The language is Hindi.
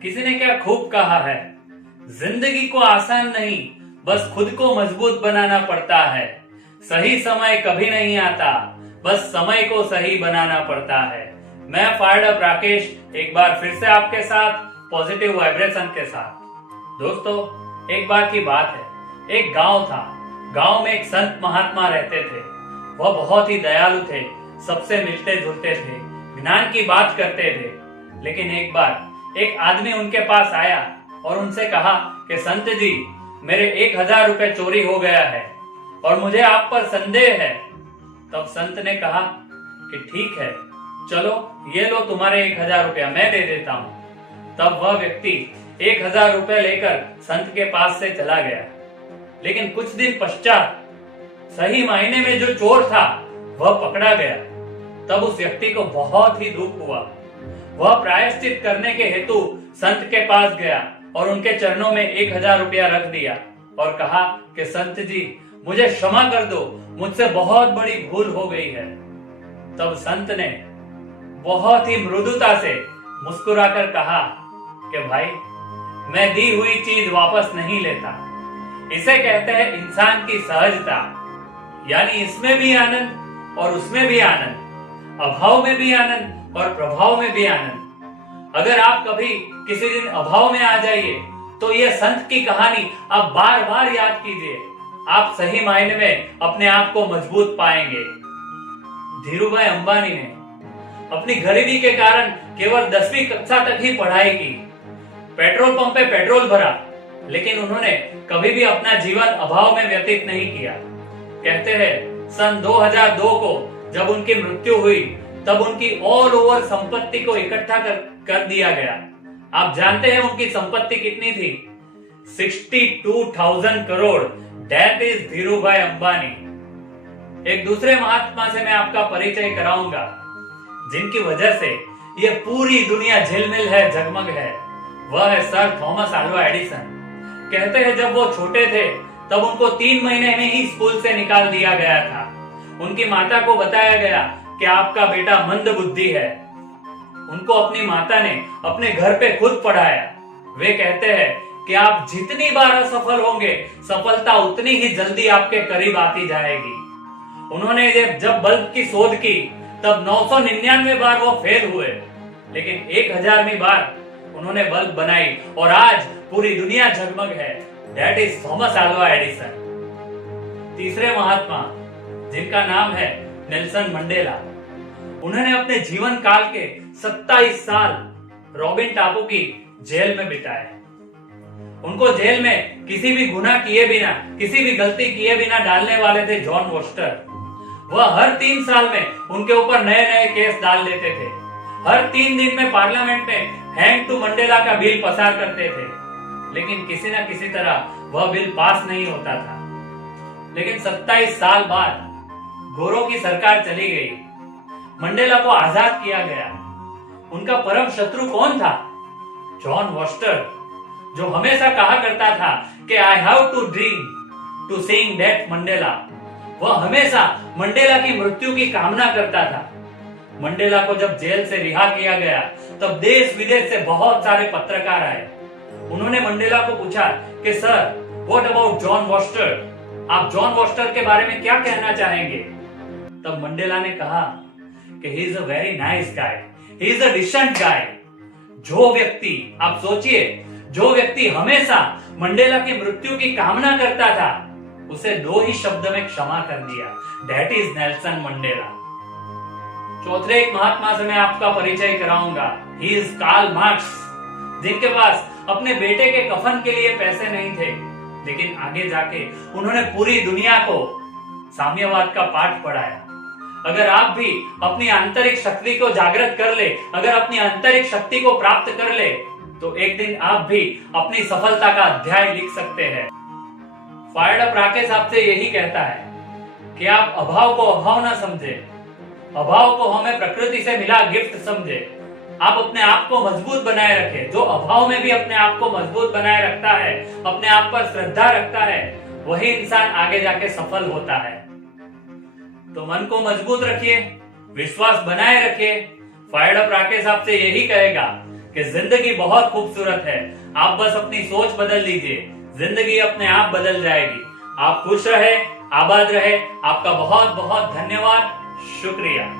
किसी ने क्या खूब कहा है, जिंदगी को आसान नहीं, बस खुद को मजबूत बनाना पड़ता है। सही समय कभी नहीं आता, बस समय को सही बनाना पड़ता है। मैं फायर्ड अप राकेश एक बार फिर से आपके साथ पॉजिटिव वाइब्रेशन के साथ। दोस्तों, एक बार की बात है, एक गांव था। गांव में एक संत महात्मा रहते थे। वह बहुत ही दयालु थे, सबसे मिलते जुलते थे, ज्ञान की बात करते थे। लेकिन एक बार एक आदमी उनके पास आया और उनसे कहा कि संत जी, मेरे 1000 रुपए चोरी हो गया है और मुझे आप पर संदेह है। तब संत ने कहा कि ठीक है, चलो ये लो तुम्हारे 1000 रुपया, मैं दे देता हूं। तब वह व्यक्ति 1000 रुपए लेकर संत के पास से चला गया। लेकिन कुछ दिन पश्चात सही मायने में जो चोर था वह पकड़ा गया। तब उस व्यक्ति को बहुत ही दुख हुआ। वह प्रायश्चित करने के हेतु संत के पास गया और उनके चरणों में 1000 रुपया रख दिया और कहा कि संत जी, मुझे क्षमा कर दो, मुझसे बहुत बड़ी भूल हो गई है। तब संत ने बहुत ही मृदुता से मुस्कुराकर कहा कि भाई, मैं दी हुई चीज वापस नहीं लेता। इसे कहते हैं इंसान की सहजता, यानी इसमें भी आनंद और उसमें भी आनंद, अभाव में भी आनंद और प्रभाव में भी आनंद। अगर आप कभी किसी दिन अभाव में आ जाइए तो यह संत की कहानी आप बार बार याद कीजिए। आप सही मायने में अपने आप को मजबूत पाएंगे। धीरूभाई अंबानी ने अपनी गरीबी के कारण केवल 10वीं कक्षा तक ही पढ़ाई की। पेट्रोल पंप पे पेट्रोल भरा, लेकिन उन्होंने कभी भी अपना जीवन अभाव में व्यतीत नहीं किया। कहते हैं सन 2002 को जब उनकी मृत्यु हुई, तब उनकी ऑल ओवर संपत्ति को इकट्ठा कर दिया गया। आप जानते हैं उनकी संपत्ति कितनी थी? 62,000 करोड़। That is Dhirubhai Ambani. एक दूसरे महात्मा से मैं आपका परिचय कराऊंगा, जिनकी वजह से ये पूरी दुनिया झिलमिल है, जगमग है। वह है सर थॉमस अल्वा एडिसन। कहते हैं जब वो छोटे थे तब उनको 3 महीने में ही स्कूल से निकाल दिया गया था। उनकी माता को बताया गया कि आपका बेटा मंद बुद्धि है। उनको अपनी माता ने अपने घर पे खुद पढ़ाया। वे कहते हैं कि आप जितनी बार असफल होंगे, सफलता उतनी ही जल्दी आपके करीब आती जाएगी। उन्होंने जब बल्ब की शोध की तब 999 बार वो फेल हुए, लेकिन 1000वीं बार उन्होंने बल्ब बनाई और आज पूरी दुनिया जगमग है। That is Thomas Alva Edison. तीसरे महात्मा, जिनका नाम है नेल्सन मंडेला। उन्होंने अपने जीवन काल के 27 साल रॉबिन टापू की जेल में बिताए। उनको जेल में किसी भी गुनाह किए बिना, किसी भी गलती किए बिना डालने वाले थे जॉन वॉस्टर। वह हर 3 साल में उनके ऊपर नए नए केस डाल देते थे। हर 3 दिन में पार्लियामेंट में हैंग टू मंडेला का बिल पसार करते थे, लेकिन किसी न किसी तरह वह बिल पास नहीं होता था। लेकिन 27 साल बाद गोरों की सरकार चली गई, मंडेला को आजाद किया गया। उनका परम शत्रु कौन था? जॉन वॉस्टर, जो हमेशा कहा करता था कि I have to dream to seeing that Mandela. वह हमेशा मंडेला की मृत्यु की कामना करता था। मंडेला को जब जेल से रिहा किया गया तब देश विदेश से बहुत सारे पत्रकार आए। उन्होंने मंडेला को पूछा कि सर, व्हाट अबाउट जॉन वॉस्टर? आप जॉन वॉस्टर के बारे में क्या कहना चाहेंगे? तब मंडेला ने कहा कि he is a very nice guy, he is a decent guy. जो व्यक्ति, आप सोचिए, जो व्यक्ति हमेशा मंडेला की मृत्यु की कामना करता था, उसे 2 ही शब्द में क्षमा कर दिया। That is Nelson Mandela. चौथे एक महात्मा से मैं आपका परिचय कराऊंगा। ही इज कार्ल मार्क्स, जिनके पास अपने बेटे के कफन के लिए पैसे नहीं थे, लेकिन आगे जाके उन्होंने पूरी दुनिया को साम्यवाद का पाठ पढ़ाया। अगर आप भी अपनी आंतरिक शक्ति को जागृत कर ले, अगर अपनी आंतरिक शक्ति को प्राप्त कर ले, तो एक दिन आप भी अपनी सफलता का अध्याय लिख सकते हैं। फायर्ड अप राकेश आपसे यही कहता है कि आप अभाव को अभाव ना समझे, अभाव को हमें प्रकृति से मिला गिफ्ट समझे। आप अपने आप को मजबूत बनाए रखें। जो अभाव में भी अपने आप को मजबूत बनाए रखता है, अपने आप पर श्रद्धा रखता है, वही इंसान आगे जाके सफल होता है। तो मन को मजबूत रखिए, विश्वास बनाए रखिए। फायर्ड अप राकेश आपसे यही कहेगा, कि जिंदगी बहुत खूबसूरत है। आप बस अपनी सोच बदल लीजिए, जिंदगी अपने आप बदल जाएगी। आप खुश रहे, आबाद रहे। आपका बहुत बहुत धन्यवाद, शुक्रिया।